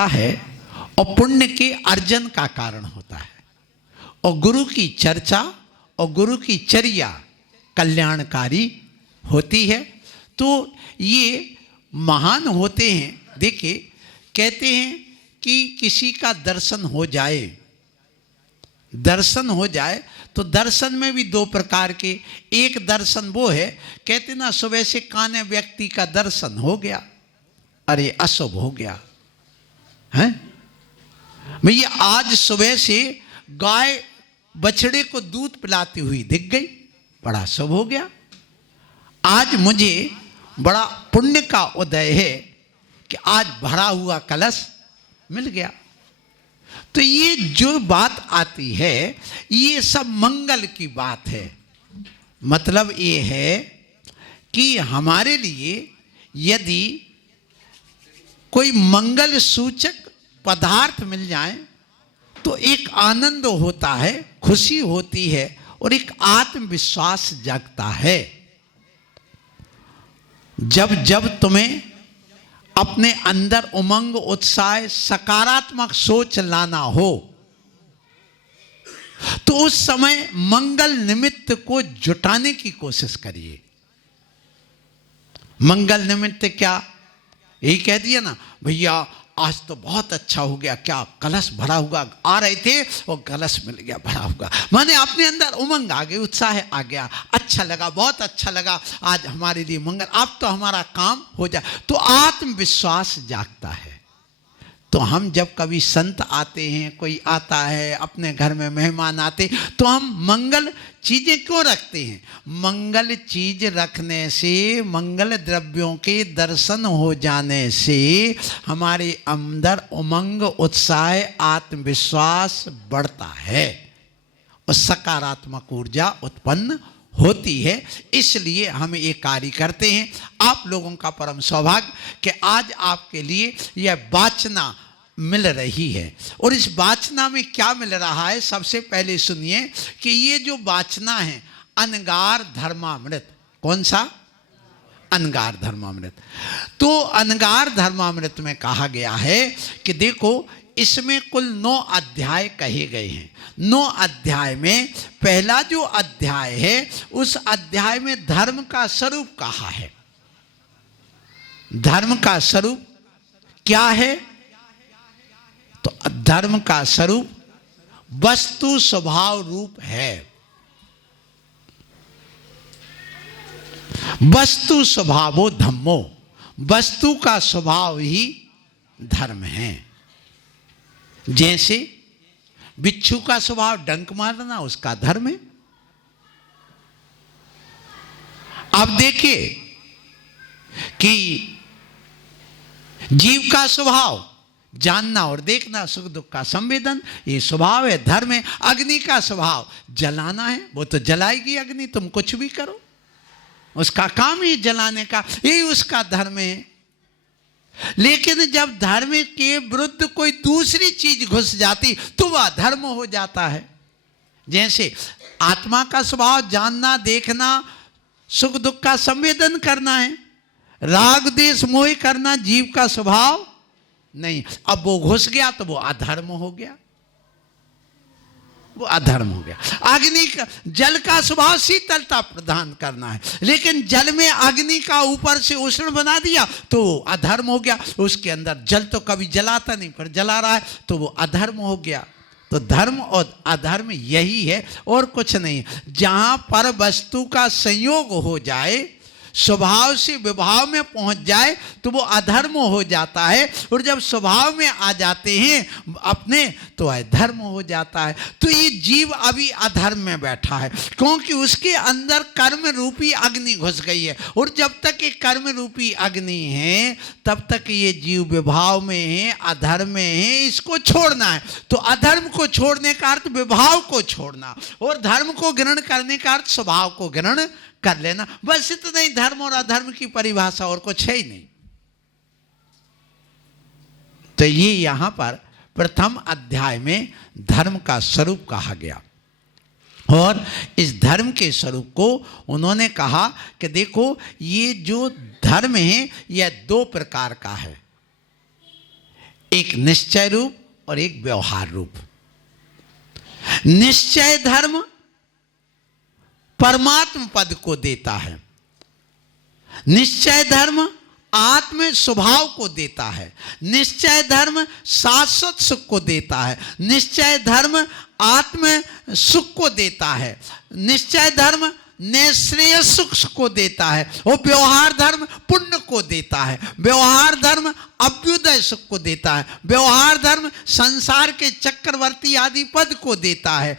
होता है और पुण्य के अर्जन का कारण होता है, और गुरु की चर्चा और गुरु की चर्या कल्याणकारी होती है। तो ये महान होते हैं। देखिए, कहते हैं कि किसी का दर्शन हो जाए, दर्शन हो जाए तो दर्शन में भी दो प्रकार के, एक दर्शन वो है, कहते ना सुबह से काने व्यक्ति का दर्शन हो गया, अरे अशुभ हो गया है भैया। आज सुबह से गाय बछड़े को दूध पिलाती हुई दिख गई, बड़ा शुभ हो गया। आज मुझे बड़ा पुण्य का उदय है कि आज भरा हुआ कलश मिल गया। तो ये जो बात आती है ये सब मंगल की बात है। मतलब ये है कि हमारे लिए यदि कोई मंगल सूचक पदार्थ मिल जाए तो एक आनंद होता है, खुशी होती है और एक आत्मविश्वास जागता है। जब जब तुम्हें अपने अंदर उमंग, उत्साह, सकारात्मक सोच लाना हो तो उस समय मंगल निमित्त को जुटाने की कोशिश करिए। मंगल निमित्त क्या, यही कह दिया ना भैया आज तो बहुत अच्छा हो गया, क्या कलश भरा हुआ, आ रहे थे और कलश मिल गया भरा हुआ, माने अपने अंदर उमंग आ गई, उत्साह आ गया, अच्छा लगा, बहुत अच्छा लगा, आज हमारे लिए मंगल, अब तो हमारा काम हो जाए, तो आत्मविश्वास जागता है। तो हम जब कभी संत आते हैं, कोई आता है, अपने घर में मेहमान आते, तो हम मंगल चीजें क्यों रखते हैं? मंगल चीज रखने से, मंगल द्रव्यों के दर्शन हो जाने से हमारे अंदर उमंग, उत्साह, आत्मविश्वास बढ़ता है और सकारात्मक ऊर्जा उत्पन्न होती है। इसलिए हम ये कार्य करते हैं। आप लोगों का परम सौभाग्य कि आज आपके लिए यह वाचना मिल रही है। और इस वाचना में क्या मिल रहा है, सबसे पहले सुनिए कि ये जो वाचना है अनगार धर्मामृत। कौन सा? अनगार धर्मामृत। तो अनगार धर्मामृत में कहा गया है कि देखो इसमें कुल 9 अध्याय कहे गए हैं। 9 अध्याय में पहला जो अध्याय है उस अध्याय में धर्म का स्वरूप कहा है। धर्म का स्वरूप क्या है? तो धर्म का स्वरूप वस्तु स्वभाव रूप है। वस्तु स्वभावो धम्मो, वस्तु का स्वभाव ही धर्म है। जैसे बिच्छू का स्वभाव डंक मारना, उसका धर्म है। अब देखिए कि जीव का स्वभाव जानना और देखना, सुख दुख का संवेदन, ये स्वभाव है, धर्म है। अग्नि का स्वभाव जलाना है, वो तो जलाएगी अग्नि, तुम कुछ भी करो, उसका काम ही जलाने का, यही उसका धर्म है। लेकिन जब धर्म के विरुद्ध कोई दूसरी चीज घुस जाती तो वह धर्म हो जाता है। जैसे आत्मा का स्वभाव जानना, देखना, सुख दुख का संवेदन करना है, राग द्वेष मोह करना जीव का स्वभाव नहीं। अब वो घुस गया तो वो अधर्म हो गया, वो अधर्म हो गया। अग्नि का, जल का स्वभाव शीतलता प्रदान करना है, लेकिन जल में अग्नि का ऊपर से उष्ण बना दिया तो अधर्म हो गया। उसके अंदर जल तो कभी जलाता नहीं पर जला रहा है तो वो अधर्म हो गया। तो धर्म और अधर्म यही है और कुछ नहीं। जहां पर वस्तु का संयोग हो जाए, स्वभाव से विभाव में पहुंच जाए तो वो अधर्म हो जाता है, और जब स्वभाव में आ जाते हैं अपने तो अधर्म हो जाता है। तो ये जीव अभी अधर्म में बैठा है क्योंकि उसके अंदर कर्म रूपी अग्नि घुस गई है, और जब तक ये कर्म रूपी अग्नि है तब तक ये जीव विभाव में है, अधर्म में है। इसको छोड़ना है तो अधर्म को छोड़ने का अर्थ विभाव को छोड़ना, और धर्म को ग्रहण करने का अर्थ स्वभाव को ग्रहण कर लेना। बस इतना ही धर्म और अधर्म की परिभाषा, और कुछ है ही नहीं। तो ये यहां पर प्रथम अध्याय में धर्म का स्वरूप कहा गया, और इस धर्म के स्वरूप को उन्होंने कहा कि देखो ये जो धर्म है यह 2 प्रकार का है। एक निश्चय रूप और एक व्यवहार रूप। निश्चय धर्म परमात्म पद को देता है, निश्चय धर्म आत्म स्वभाव को देता है, निश्चय धर्म शाश्वत सुख को देता है, निश्चय धर्म आत्म सुख को देता है, निश्चय धर्म निःश्रेय सुख को देता है, और व्यवहार धर्म पुण्य को देता है, व्यवहार धर्म अभ्युदय सुख को देता है, व्यवहार धर्म संसार के चक्रवर्ती आदि पद को देता है,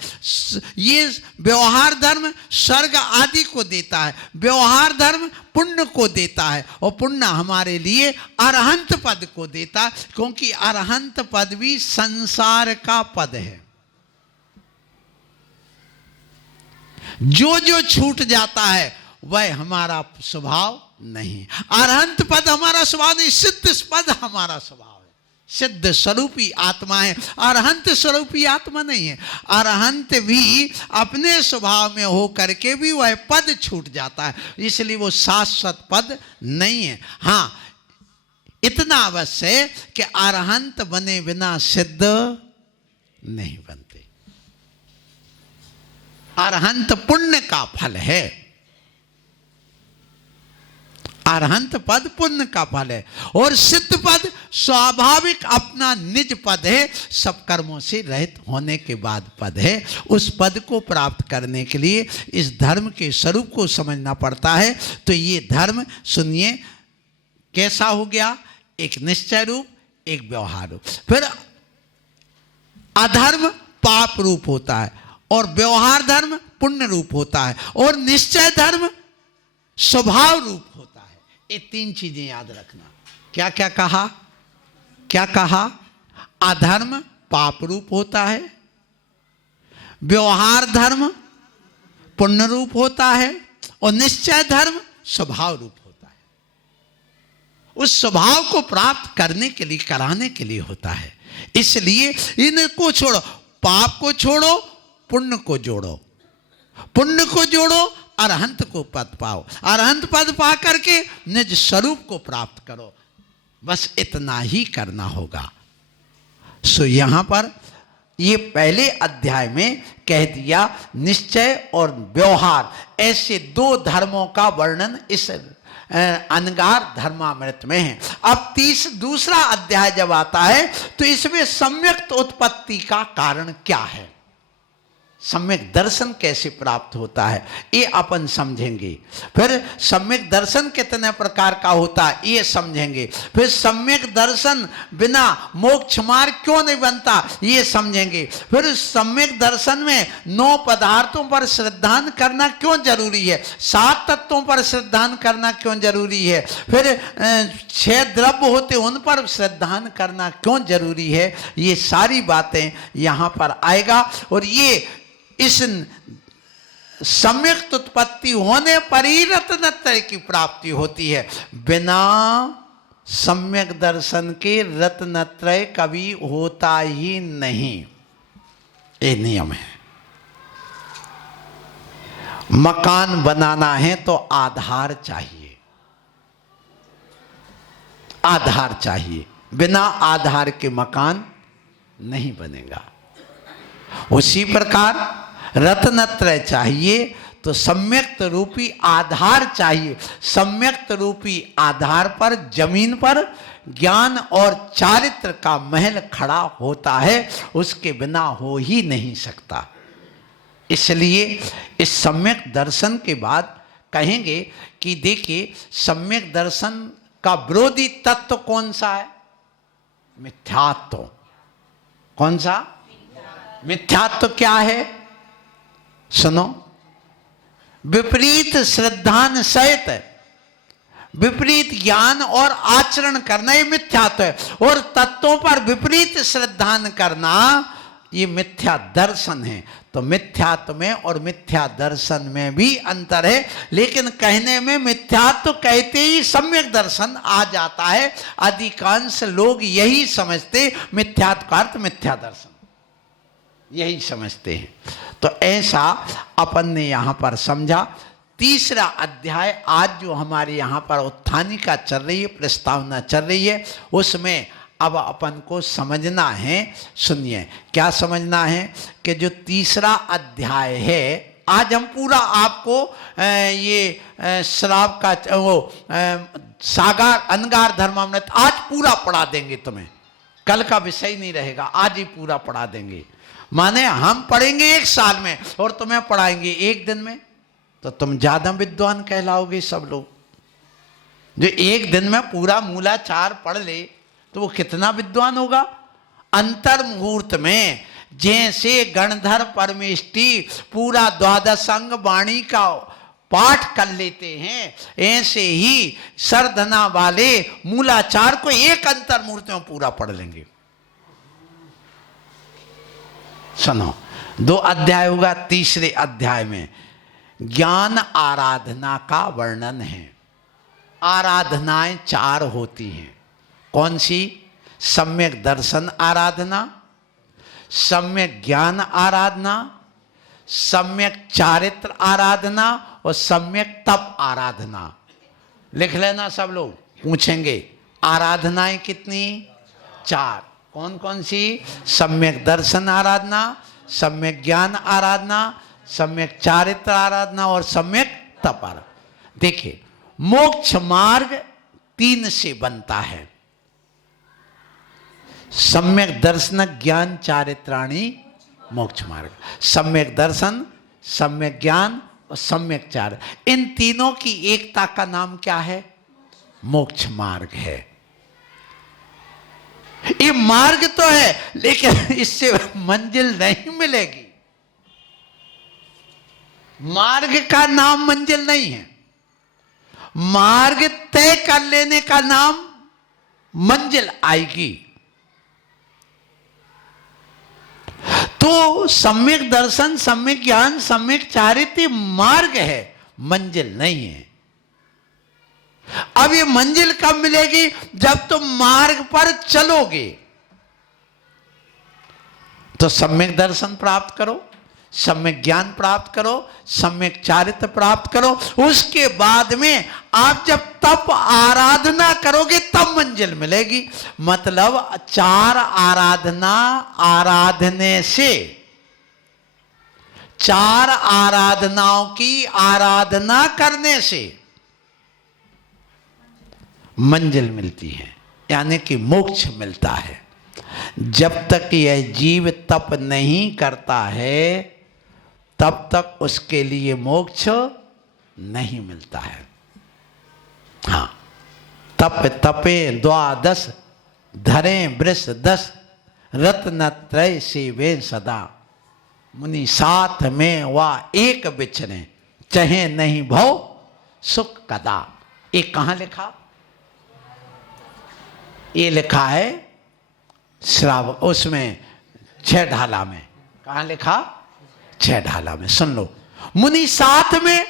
ये व्यवहार धर्म स्वर्ग आदि को देता है, व्यवहार धर्म पुण्य को देता है, और पुण्य हमारे लिए अरहंत पद को देता है, क्योंकि अरहंत पद भी संसार का पद है। जो जो छूट जाता है वह हमारा स्वभाव नहीं, अरहंत पद हमारा स्वभाव नहीं, सिद्ध पद हमारा स्वभाव है, सिद्ध स्वरूपी आत्मा है, अरहंत स्वरूपी आत्मा नहीं है। अरहंत भी अपने स्वभाव में हो करके भी वह पद छूट जाता है, इसलिए वो शाश्वत पद नहीं है। हाँ, इतना अवश्य है कि अरहंत बने बिना सिद्ध नहीं बनते। अरहंत पुण्य का फल है, अरहंत पद पुण्य का फल है, और सिद्ध पद स्वाभाविक अपना निज पद है, सब कर्मों से रहित होने के बाद पद है। उस पद को प्राप्त करने के लिए इस धर्म के स्वरूप को समझना पड़ता है। तो ये धर्म सुनिए कैसा हो गया, एक निश्चय रूप, एक व्यवहार रूप। फिर अधर्म पाप रूप होता है, और व्यवहार धर्म पुण्य रूप होता है, और निश्चय धर्म स्वभाव रूप होता है। ये तीन चीजें याद रखना। क्या क्या कहा, क्या कहा? अधर्म पाप रूप होता है, व्यवहार धर्म पुण्य रूप होता है, और निश्चय धर्म स्वभाव रूप होता है। उस स्वभाव को प्राप्त करने के लिए, कराने के लिए होता है। इसलिए इनको छोड़ो, पाप को छोड़ो, पुण्य को जोड़ो, पुण्य को जोड़ो, अरहंत को पद पाओ, अरहंत पद पा करके निज स्वरूप को प्राप्त करो। बस इतना ही करना होगा। सो यहां पर ये पहले अध्याय में कह दिया, निश्चय और व्यवहार ऐसे दो धर्मों का वर्णन इस अनगार धर्मामृत में है। अब दूसरा अध्याय जब आता है तो इसमें सम्यक उत्पत्ति का कारण क्या है, सम्यक दर्शन कैसे प्राप्त होता है, ये अपन समझेंगे। फिर सम्यक दर्शन कितने प्रकार का होता है ये समझेंगे। फिर सम्यक दर्शन बिना मोक्ष मार्ग क्यों नहीं बनता ये समझेंगे। फिर सम्यक दर्शन में 9 पदार्थों पर श्रद्धान करना क्यों जरूरी है, 7 तत्वों पर श्रद्धान करना क्यों जरूरी है, फिर 6 द्रव्य होते उन पर श्रद्धान करना क्यों जरूरी है, ये सारी बातें यहाँ पर आएगा। और ये इस सम्यक उत्पत्ति होने पर ही रत्नत्रय की प्राप्ति होती है। बिना सम्यक दर्शन के रत्नत्रय कभी होता ही नहीं, ये नियम है। मकान बनाना है तो आधार चाहिए, आधार चाहिए, बिना आधार के मकान नहीं बनेगा। उसी प्रकार रत्नत्रय चाहिए तो सम्यक रूपी आधार चाहिए। सम्यक रूपी आधार पर, जमीन पर ज्ञान और चारित्र का महल खड़ा होता है, उसके बिना हो ही नहीं सकता। इसलिए इस सम्यक दर्शन के बाद कहेंगे कि देखिए सम्यक दर्शन का विरोधी तत्व कौन सा है, मिथ्यात्व। कौन सा? मिथ्यात्व क्या है? सुनो, विपरीत श्रद्धान सहित विपरीत ज्ञान और आचरण करना ये मिथ्यात्व है, और तत्वों पर विपरीत श्रद्धान करना ये मिथ्या दर्शन है। तो मिथ्यात्व में और मिथ्या दर्शन में भी अंतर है, लेकिन कहने में मिथ्यात्व कहते ही सम्यक दर्शन आ जाता है। अधिकांश लोग यही समझते, मिथ्यात्व का अर्थ मिथ्या दर्शन, यही समझते हैं। तो ऐसा अपन ने यहाँ पर समझा। तीसरा अध्याय आज जो हमारे यहाँ पर उत्थानिका चल रही है, प्रस्तावना चल रही है, उसमें अब अपन को समझना है, सुनिए क्या समझना है कि जो तीसरा अध्याय है, आज हम पूरा आपको ये श्राप का वो सागार अनगार धर्मामृत आज पूरा पढ़ा देंगे तुम्हें। कल का विषय नहीं रहेगा, आज ही पूरा पढ़ा देंगे। माने हम पढ़ेंगे 1 साल में और तुम्हें पढ़ाएंगे 1 दिन में, तो तुम ज्यादा विद्वान कहलाओगे। सब लोग जो 1 दिन में पूरा मूलाचार पढ़ ले तो वो कितना विद्वान होगा। अंतर मुहूर्त में जैसे गणधर परमेष्टि पूरा द्वादश अंग वाणी का पाठ कर लेते हैं, ऐसे ही सरधना वाले मूलाचार को 1 अंतर मुहूर्त में पूरा पढ़ लेंगे। सुनो, 2 अध्याय होगा। तीसरे अध्याय में ज्ञान आराधना का वर्णन है। आराधनाएं 4 होती हैं। कौन सी? सम्यक दर्शन आराधना, सम्यक ज्ञान आराधना, सम्यक चारित्र आराधना और सम्यक तप आराधना। लिख लेना सब लोग, पूछेंगे आराधनाएं कितनी? 4। कौन कौन सी? सम्यक दर्शन आराधना, सम्यक ज्ञान आराधना, सम्यक चारित्र आराधना और सम्यक तप आराधना। देखिए, मोक्ष मार्ग 3 से बनता है। सम्यक दर्शन ज्ञान चारित्राणि मोक्ष मार्ग। सम्यक दर्शन, सम्यक ज्ञान और सम्यक चार, इन तीनों की एकता का नाम क्या है? मोक्ष मार्ग है। ये मार्ग तो है, लेकिन इससे मंजिल नहीं मिलेगी। मार्ग का नाम मंजिल नहीं है, मार्ग तय कर लेने का नाम मंजिल आएगी। तो सम्यक दर्शन, सम्यक ज्ञान, सम्यक चारित्र मार्ग है, मंजिल नहीं है। अब ये मंजिल कब मिलेगी? जब तुम मार्ग पर चलोगे। तो सम्यक दर्शन प्राप्त करो, सम्यक ज्ञान प्राप्त करो, सम्यक चारित्र प्राप्त करो। उसके बाद में आप जब तप आराधना करोगे तब मंजिल मिलेगी। मतलब 4 आराधना आराधने से, 4 आराधनाओं की आराधना करने से मंजिल मिलती है, यानी कि मोक्ष मिलता है। जब तक यह जीव तप नहीं करता है तब तक उसके लिए मोक्ष नहीं मिलता है। हाँ, तप तपे द्वादश, धरे वृष 10, रत्न त्रय सेवे सदा, मुनि साथ में वा एक बिछने, चहे नहीं भव सुख कदा। ये कहां लिखा? ये लिखा है श्राव, उसमें 6 ढाला में। कहां लिखा? 6 ढाला में। सुन लो, मुनि साथ में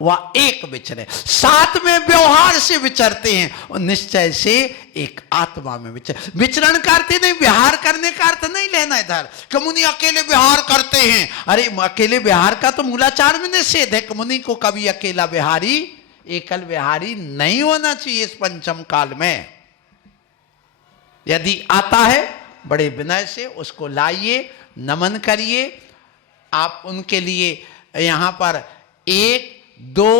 वह एक विचरे, साथ में व्यवहार से विचरते हैं और निश्चय से एक आत्मा में विचरण करते नहीं। विहार करने का अर्थ नहीं लेना इधर कि मुनि अकेले विहार करते हैं। अरे अकेले विहार का तो मूलाचार में निषेध है कि मुनि को कभी अकेला विहारी, एकल विहारी नहीं होना चाहिए इस पंचम काल में। यदि आता है बड़े विनय से उसको लाइए, नमन करिए। आप उनके लिए यहां पर 1 2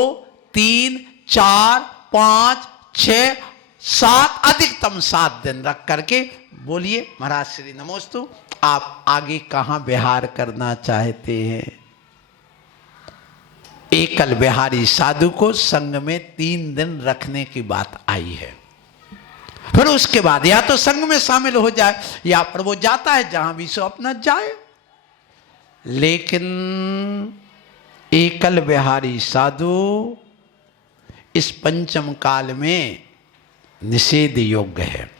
3 4 5 6 7 अधिकतम 7 दिन रख करके बोलिए महाराज श्री नमोस्तु। आप आगे कहां विहार करना चाहते हैं? एकल विहारी साधु को संघ में 3 दिन रखने की बात आई है। फिर उसके बाद या तो संघ में शामिल हो जाए या पर वो जाता है जहां भी सो अपना जाए। लेकिन एकल विहारी साधु इस पंचम काल में निषेध योग्य है।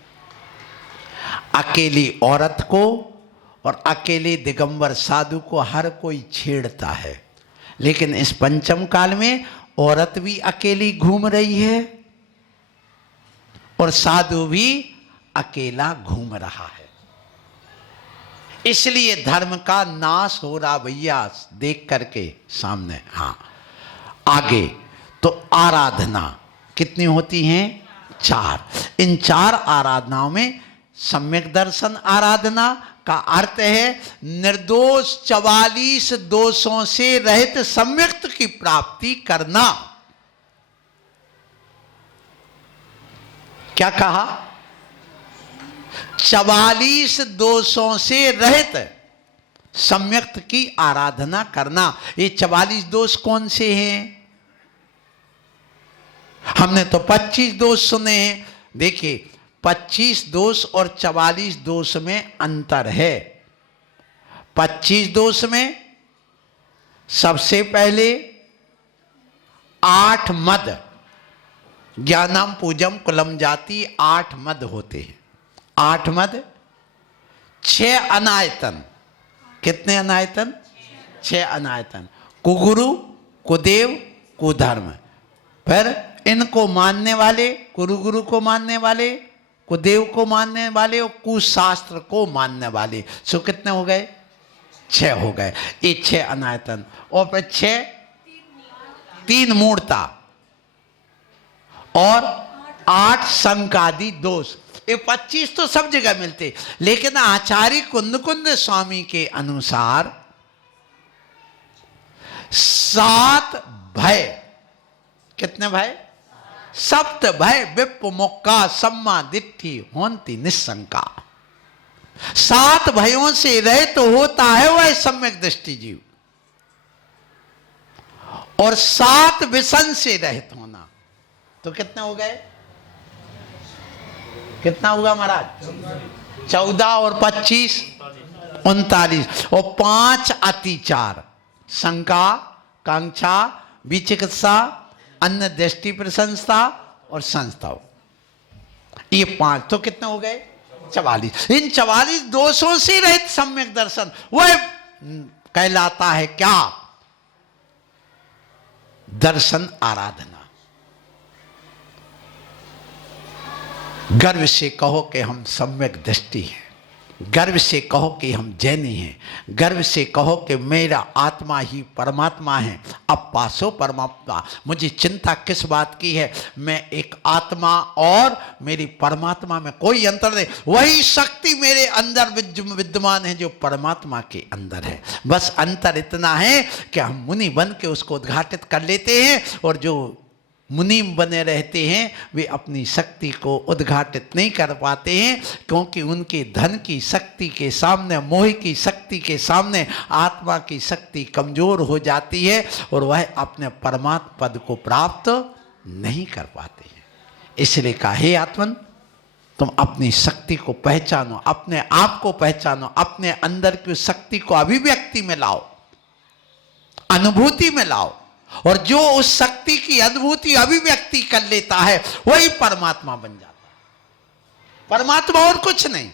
अकेली औरत को और अकेले दिगंबर साधु को हर कोई छेड़ता है, लेकिन इस पंचम काल में औरत भी अकेली घूम रही है और साधु भी अकेला घूम रहा है। इसलिए धर्म का नाश हो रहा भैया, देख करके सामने। हाँ, आगे तो आराधना कितनी होती हैं? 4। इन 4 आराधनाओं में सम्यक दर्शन आराधना का अर्थ है निर्दोष 44 दोषों से रहित सम्यक्त की प्राप्ति करना। क्या कहा? 44 दोषों से रहित सम्यक्त की आराधना करना। ये 44 दोष कौन से हैं? हमने तो 25 दोष सुने हैं। देखिए 25 दोष और 44 दोष में अंतर है। 25 दोष में सबसे पहले 8 मद, ज्ञानम पूजम कुलम जाति, 8 मद होते हैं। 8 मद, 6 अनायतन। कितने अनायतन? 6 अनायतन। कुगुरु, कुदेव, कुधर्म। फिर इनको मानने वाले, कुरुगुरु को मानने वाले, कुदेव को मानने वाले और कुशास्त्र को मानने वाले। सो कितने हो गए? 6 हो गए। ये 6 अनायतन। और फिर 6 3 मूर्ता और 8 संकादि दोष। ये 25 तो सब जगह मिलते, लेकिन आचार्य कुंद स्वामी के अनुसार 7 भय। कितने भय? सप्त भय विप मुक्का सम्मा दिट्ठी होंती निशंका। 7 भयों से रहित तो होता है वह सम्यक दृष्टि जीव। और 7 विषम से रहित होना। तो कितने हो गए? कितना हुआ महाराज? 14 और 25 39। और 5 अतिचार, शंका, कांक्षा, विचिकित्सा, अन्य दृष्टि प्रशंसा और संस्था। ये 5 तो कितने हो गए? 44। इन 44 दोषों से रहित सम्यक दर्शन वह कहलाता है क्या? दर्शन आराधना। गर्व से कहो कि हम सम्यक दृष्टि हैं, गर्व से कहो कि हम जैनी हैं, गर्व से कहो कि मेरा आत्मा ही परमात्मा है। अब पासो परमात्मा। मुझे चिंता किस बात की है? मैं एक आत्मा और मेरी परमात्मा में कोई अंतर नहीं। वही शक्ति मेरे अंदर विद्यमान है जो परमात्मा के अंदर है। बस अंतर इतना है कि हम मुनि बन के उसको उद्घाटित कर लेते हैं, और जो मुनि बने रहते हैं वे अपनी शक्ति को उद्घाटित नहीं कर पाते हैं, क्योंकि उनके धन की शक्ति के सामने, मोह की शक्ति के सामने आत्मा की शक्ति कमजोर हो जाती है और वह अपने परमात्म पद को प्राप्त नहीं कर पाते हैं। इसलिए कहा, हे आत्मन, तुम अपनी शक्ति को पहचानो, अपने आप को पहचानो, अपने अंदर की शक्ति को अभिव्यक्ति में लाओ, अनुभूति में लाओ। और जो उस शक्ति की अनुभूति अभिव्यक्ति कर लेता है वही परमात्मा बन जाता है। परमात्मा और कुछ नहीं।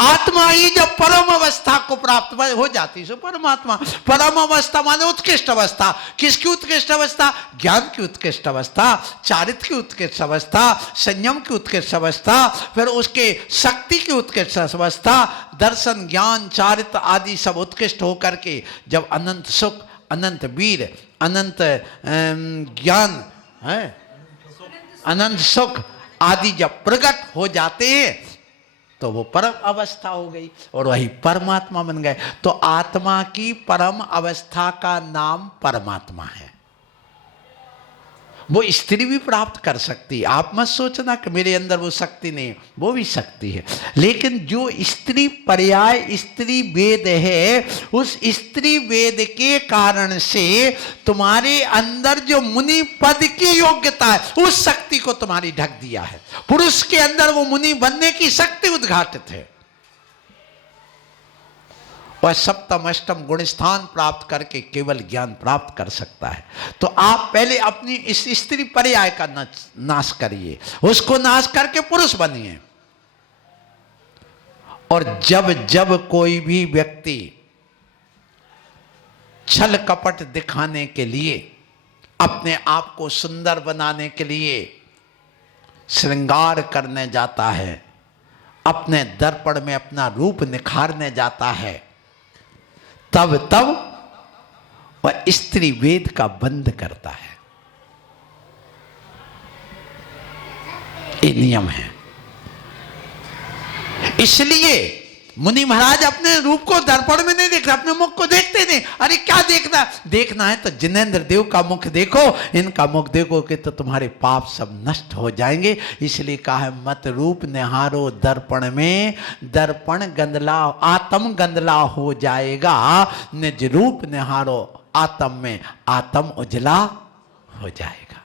आत्मा ही जब परम अवस्था को प्राप्त हो जाती है परमात्मा। परम अवस्था माने उत्कृष्ट अवस्था। किसकी उत्कृष्ट अवस्था? ज्ञान की उत्कृष्ट अवस्था, चारित्र की उत्कृष्ट अवस्था, संयम की उत्कृष्ट अवस्था, फिर उसके शक्ति की उत्कृष्ट अवस्था, दर्शन, ज्ञान, चारित्र आदि सब उत्कृष्ट होकर के जब अनंत सुख, अनंत वीर, अनंत ज्ञान है, अनंत सुख आदि जब प्रकट हो जाते हैं तो वो परम अवस्था हो गई और वही परमात्मा बन गए। तो आत्मा की परम अवस्था का नाम परमात्मा है। वो स्त्री भी प्राप्त कर सकती है। आप मत सोचना कि मेरे अंदर वो शक्ति नहीं है, वो भी शक्ति है। लेकिन जो स्त्री पर्याय स्त्री वेद है, उस स्त्री वेद के कारण से तुम्हारे अंदर जो मुनि पद की योग्यता है उस शक्ति को तुम्हारी ढक दिया है। पुरुष के अंदर वो मुनि बनने की शक्ति उद्घाटित है। वह सप्तम अष्टम गुण स्थान प्राप्त करके केवल ज्ञान प्राप्त कर सकता है। तो आप पहले अपनी इस स्त्री पर्याय का नाश करिए, उसको नाश करके पुरुष बनिए। और जब जब कोई भी व्यक्ति छल कपट दिखाने के लिए, अपने आप को सुंदर बनाने के लिए श्रृंगार करने जाता है, अपने दर्पण में अपना रूप निखारने जाता है, तब तब वह स्त्री वेद का बंद करता है। ये नियम है। इसलिए मुनि महाराज अपने रूप को दर्पण में नहीं देख रहे, अपने मुख को देखते नहीं। अरे क्या देखना, देखना है तो जिनेंद्र देव का मुख देखो, इनका मुख देखोगे तो तुम्हारे पाप सब नष्ट हो जाएंगे। इसलिए कहा है मत रूप निहारो दर्पण में, दर्पण गंदला आत्म गंदला हो जाएगा, निज रूप निहारो आत्म में, आत्म उजला हो जाएगा।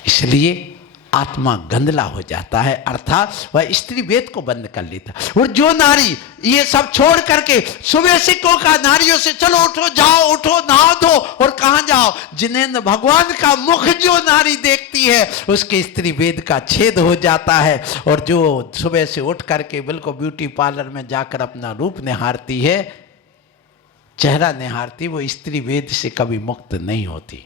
इसलिए आत्मा गंदला हो जाता है, अर्थात वह स्त्री वेद को बंद कर लेता। और जो नारी ये सब छोड़ करके सुबह से को कहा नारियों से चलो उठो जाओ, उठो नहाओ धो, और कहां जाओ, जिनेंद्र भगवान का मुख जो नारी देखती है उसके स्त्री वेद का छेद हो जाता है। और जो सुबह से उठ करके बिल्कुल ब्यूटी पार्लर में जाकर अपना रूप निहारती है, चेहरा निहारती, वो स्त्री वेद से कभी मुक्त नहीं होती।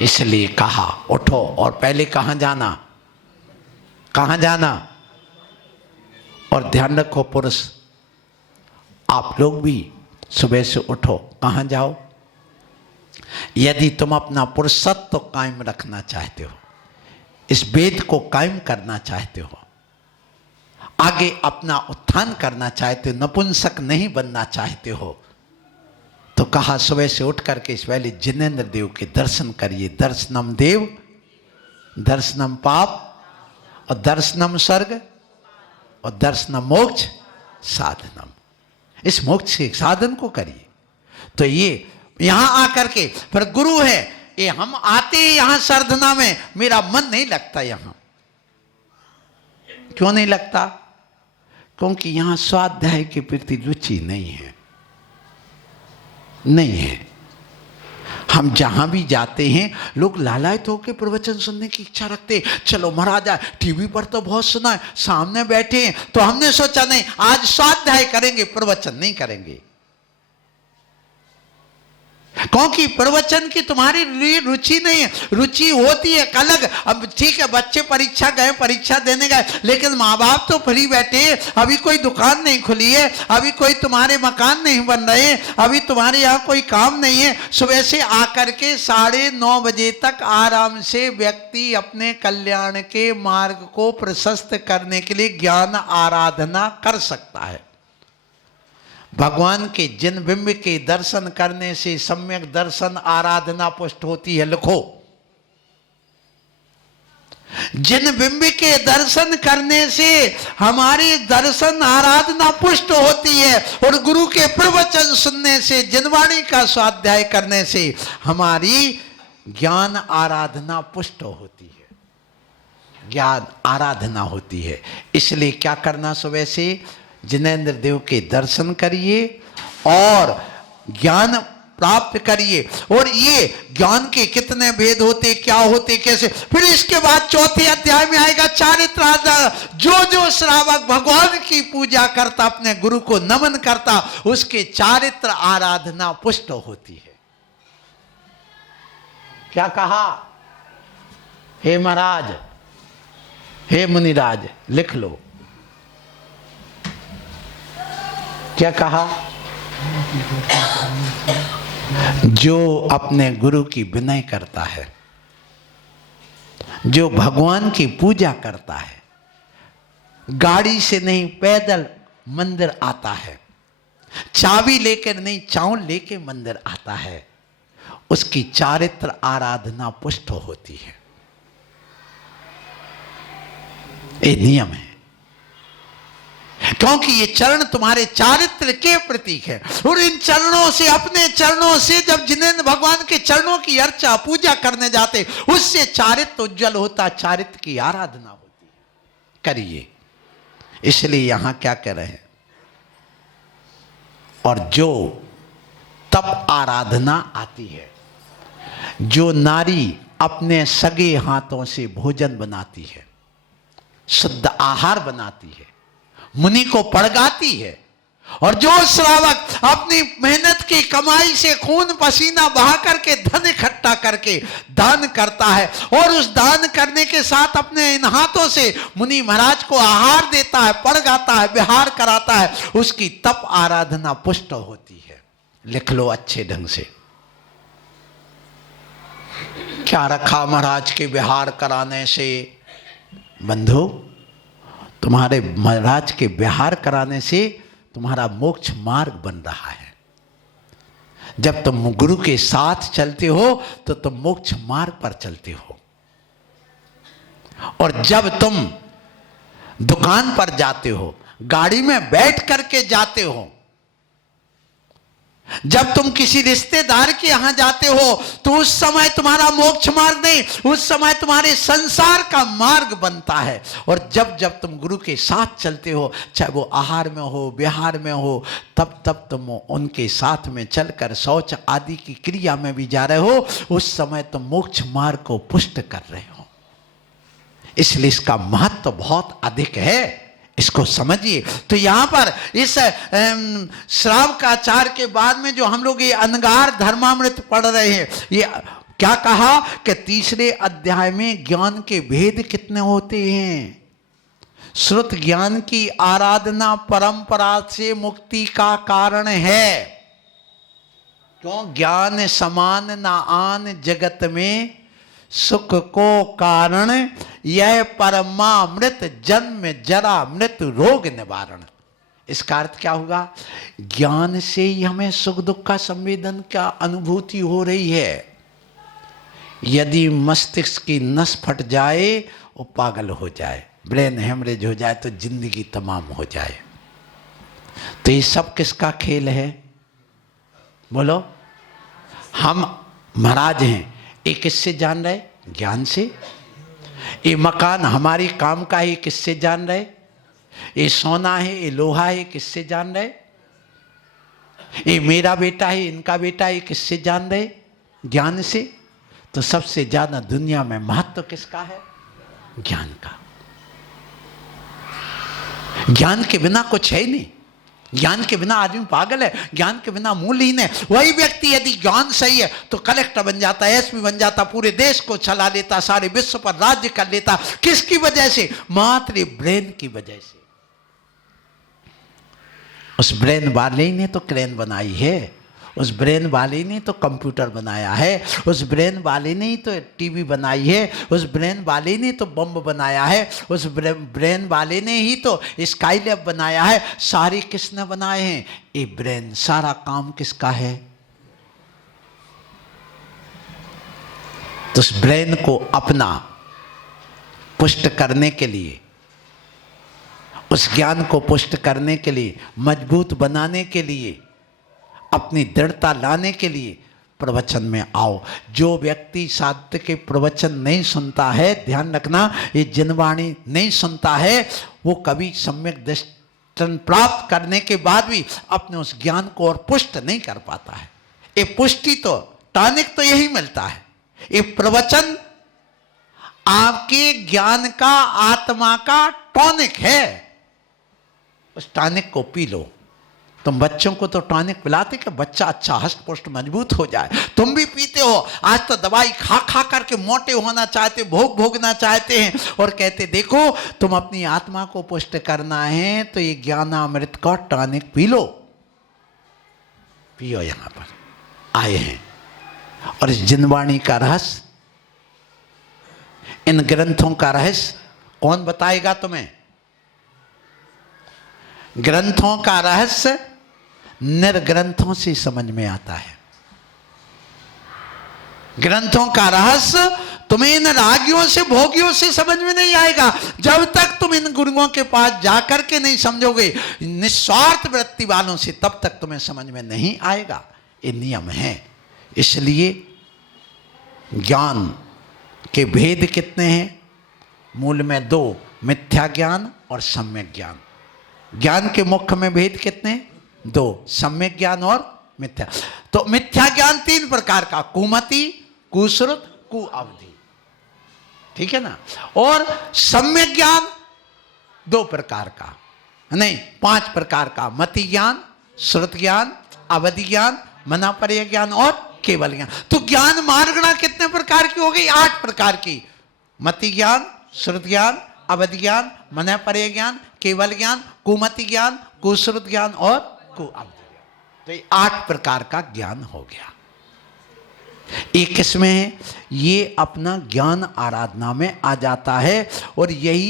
इसलिए कहा उठो, और पहले कहां जाना, कहां जाना। और ध्यान रखो पुरुष, आप लोग भी सुबह से उठो, कहां जाओ। यदि तुम अपना पुरुषत्व कायम रखना चाहते हो, इस वेद को कायम करना चाहते हो, आगे अपना उत्थान करना चाहते हो, नपुंसक नहीं बनना चाहते हो, तो कहा सुबह से उठ करके इस पहले जिनेंद्र देव के दर्शन करिए। दर्शनम देव, दर्शनम पाप, और दर्शनम स्वर्ग, और दर्शनम मोक्ष साधनम। इस मोक्ष के साधन को करिए। तो ये यहां आकर के फिर गुरु है, ये हम आते यहां साधना में, मेरा मन नहीं लगता यहां। क्यों नहीं लगता? क्योंकि यहां स्वाध्याय के प्रति रुचि नहीं है, नहीं है। हम जहां भी जाते हैं लोग लालायत होकर प्रवचन सुनने की इच्छा रखते, चलो महाराज टीवी पर तो बहुत सुना है, सामने बैठे हैं, तो हमने सोचा नहीं आज स्वाध्याय करेंगे, प्रवचन नहीं करेंगे। क्योंकि प्रवचन की तुम्हारी लिए रुचि नहीं है। रुचि होती है अलग। अब ठीक है, बच्चे परीक्षा गए, परीक्षा देने गए, लेकिन माँ बाप तो फ्री बैठे, अभी कोई दुकान नहीं खुली है, अभी कोई तुम्हारे मकान नहीं बन रहे, अभी तुम्हारे यहाँ कोई काम नहीं है। सुबह से आकर के 9:30 बजे तक आराम से व्यक्ति अपने कल्याण के मार्ग को प्रशस्त करने के लिए ज्ञान आराधना कर सकता है। भगवान के जिन बिंब के दर्शन करने से सम्यक दर्शन आराधना पुष्ट होती है। लिखो, जिन बिंब के दर्शन करने से हमारी दर्शन आराधना पुष्ट होती है, और गुरु के प्रवचन सुनने से, जिनवाणी का स्वाध्याय करने से हमारी ज्ञान आराधना पुष्ट होती है, ज्ञान आराधना होती है। इसलिए क्या करना, सुबह से जिनेंद्र देव के दर्शन करिए और ज्ञान प्राप्त करिए। और ये ज्ञान के कितने भेद होते, क्या होते, कैसे। फिर इसके बाद 4थे अध्याय में आएगा चारित्र। जो श्रावक भगवान की पूजा करता, अपने गुरु को नमन करता, उसके चारित्र आराधना पुष्ट होती है। क्या कहा? हे महाराज, हे मुनिराज, लिख लो क्या कहा। जो अपने गुरु की विनय करता है, जो भगवान की पूजा करता है, गाड़ी से नहीं पैदल मंदिर आता है, चाबी लेकर नहीं चावल लेके मंदिर आता है, उसकी चारित्र आराधना पुष्ट होती है। ये नियम है, क्योंकि ये चरण तुम्हारे चारित्र के प्रतीक है। और इन चरणों से, अपने चरणों से जब जिनेंद्र भगवान के चरणों की अर्चा पूजा करने जाते, उससे चारित्र उज्जवल होता, चारित्र की आराधना होती है। करिए। इसलिए यहां क्या कह रहे हैं, और जो तप आराधना आती है, जो नारी अपने सगे हाथों से भोजन बनाती है, शुद्ध आहार बनाती है, मुनि को पड़गाती है, और जो श्रावक अपनी मेहनत की कमाई से खून पसीना बहा करके धन इकट्ठा करके दान करता है, और उस दान करने के साथ अपने इन हाथों से मुनि महाराज को आहार देता है, पड़गाता है, विहार कराता है, उसकी तप आराधना पुष्ट होती है। लिख लो अच्छे ढंग से। क्या रखा महाराज के विहार कराने से, बंधु, तुम्हारे महाराज के विहार कराने से तुम्हारा मोक्ष मार्ग बन रहा है। जब तुम गुरु के साथ चलते हो तो तुम मोक्ष मार्ग पर चलते हो। और जब तुम दुकान पर जाते हो, गाड़ी में बैठ करके जाते हो, जब तुम किसी रिश्तेदार के यहां जाते हो, तो उस समय तुम्हारा मोक्ष मार्ग नहीं, उस समय तुम्हारे संसार का मार्ग बनता है। और जब जब तुम गुरु के साथ चलते हो, चाहे वो आहार में हो, विहार में हो, तब तुम उनके साथ में चलकर शौच आदि की क्रिया में भी जा रहे हो, उस समय तुम मोक्ष मार्ग को पुष्ट कर रहे हो। इसलिए इसका महत्व तो बहुत अधिक है, इसको समझिए। तो यहां पर इस श्राव का आचार के बाद में जो हम लोग ये अनगार धर्मामृत पढ़ रहे हैं, ये क्या कहा कि तीसरे अध्याय में ज्ञान के भेद कितने होते हैं। श्रुत ज्ञान की आराधना परंपरा से मुक्ति का कारण है। क्यों? ज्ञान समान ना आन जगत में, सुख को कारण यह परमामृत, जन्म जरा मृत्यु रोग निवारण। इसका अर्थ क्या होगा? ज्ञान से ही हमें सुख दुख का संवेदन का अनुभूति हो रही है। यदि मस्तिष्क की नस फट जाए, वो पागल हो जाए, ब्रेन हेमरेज हो जाए, तो जिंदगी तमाम हो जाए। तो ये सब किसका खेल है? बोलो। हम महाराज हैं, ये किससे जान रहे? ज्ञान से। ये मकान हमारे काम का है, किससे जान रहे? ये सोना है, ये लोहा है, किससे जान रहे? ये मेरा बेटा है, इनका बेटा है, किससे जान रहे? ज्ञान से। तो सबसे ज्यादा दुनिया में महत्व किसका है? ज्ञान का। ज्ञान के बिना कुछ है ही नहीं। ज्ञान के बिना आदमी पागल है, ज्ञान के बिना मूल्यहीन है। वही व्यक्ति यदि ज्ञान सही है तो कलेक्टर बन जाता है, एसपी बन जाता, पूरे देश को चला लेता, सारे विश्व पर राज्य कर लेता। किसकी वजह से? मात्र ब्रेन की वजह से। उस ब्रेन वाले ने तो क्रेन बनाई है, उस ब्रेन वाले ने तो कंप्यूटर बनाया है, उस ब्रेन वाले ने ही तो टीवी बनाई है, उस ब्रेन वाले ने तो बम बनाया है, उस ब्रेन वाले ने ही तो स्काईलैब बनाया है। सारे किसने बनाए हैं? ये ब्रेन। सारा काम किसका है? तो उस ब्रेन को अपना पुष्ट करने के लिए, उस ज्ञान को पुष्ट करने के लिए, मजबूत बनाने के लिए, अपनी दृढ़ता लाने के लिए प्रवचन में आओ। जो व्यक्ति साध्य के प्रवचन नहीं सुनता है, ध्यान रखना, ये जिनवाणी नहीं सुनता है, वो कभी सम्यक दृष्टि प्राप्त करने के बाद भी अपने उस ज्ञान को और पुष्ट नहीं कर पाता है। ये पुष्टि तो, टॉनिक तो यही मिलता है। ये प्रवचन आपके ज्ञान का, आत्मा का टॉनिक है। उस टॉनिक को पी लो। तुम बच्चों को तो टॉनिक पिलाते कि बच्चा अच्छा हष्ट पुष्ट मजबूत हो जाए। तुम भी पीते हो। आज तो दवाई खा खा करके मोटे होना चाहते, भोग भोगना चाहते हैं, और कहते देखो तुम अपनी आत्मा को पुष्ट करना है तो ये ज्ञानामृत का टॉनिक पी लो। पियो। यहां पर आए हैं और इस जिनवाणी का रहस्य, इन ग्रंथों का रहस्य कौन बताएगा तुम्हें? ग्रंथों का रहस्य निर्ग्रंथों से समझ में आता है। ग्रंथों का रहस्य तुम्हें इन रागियों से, भोगियों से समझ में नहीं आएगा जब तक तुम इन गुरुओं के पास जाकर के नहीं समझोगे, निस्वार्थ वृत्ति वालों से, तब तक तुम्हें समझ में नहीं आएगा। ये नियम है। इसलिए ज्ञान के भेद कितने हैं? मूल में दो, मिथ्या ज्ञान और सम्यक ज्ञान। ज्ञान के मुख्य में भेद कितने? दो, सम्यक ज्ञान और मिथ्या। तो मिथ्या ज्ञान तीन प्रकार का, कुमति, कुश्रुत, कुअवधि, ठीक है ना। और सम्यक ज्ञान दो प्रकार का, नहीं 5 प्रकार का, मति ज्ञान, श्रुत ज्ञान, अवधि ज्ञान, मनापर्य ज्ञान और केवल ज्ञान। तो ज्ञान मार्गणा कितने प्रकार की हो गई? 8 प्रकार की। मति ज्ञान, श्रुत ज्ञान, अवधि ज्ञान, मनापर्य ज्ञान, केवल ज्ञान, कुमति ज्ञान, कुश्रुत ज्ञान और कुअवधि ज्ञान। तो ये 8 प्रकार का ज्ञान हो गया। एक किसमें है? ये अपना ज्ञान आराधना में आ जाता है। और यही